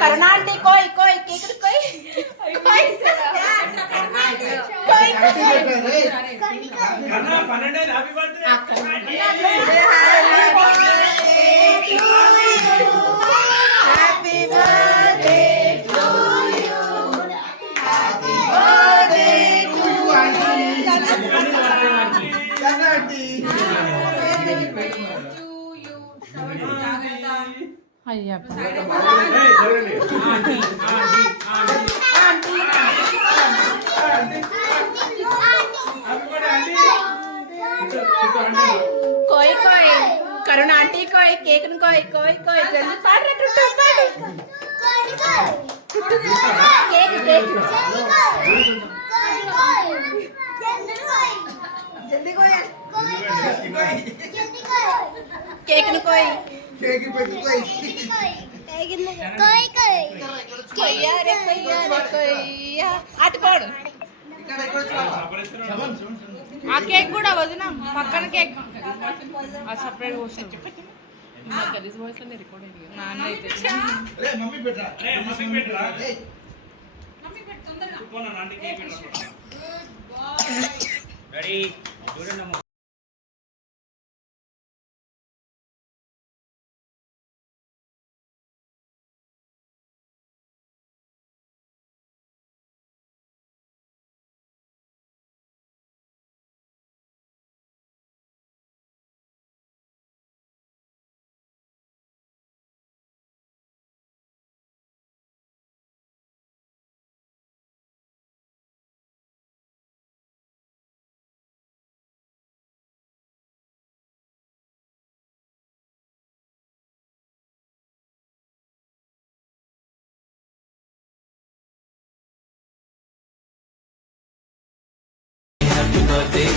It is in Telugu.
करुणा आंटी कोई कोई केक कोई कोई कोई करना 12 happy birthday happy birthday to you happy birthday to you aunty అయ్యా कोई कोई करुण आंटी कोई केक कोई कोई कोई जल्दी पाड़ रे टुट्टू पाड़ केक केक जल्दी कोई केक न कोई केक पे कोई कोई रे कोई అటు పోడు ఆ కేక్ కూడా వదినా పక్కన కేక్ ఆ సెపరేట్ పోషన్ గలీజ్ వాయిస్ లో రికార్డ్ అయ్యింది నాన్న అయితే అరే మమ్మీ పెట్టరా అరే మమ్మీ పెట్టరా మమ్మీ పెట్ట తొందరగా పోనా నాండి కేక్ పెట్టరా రెడీ చూడండి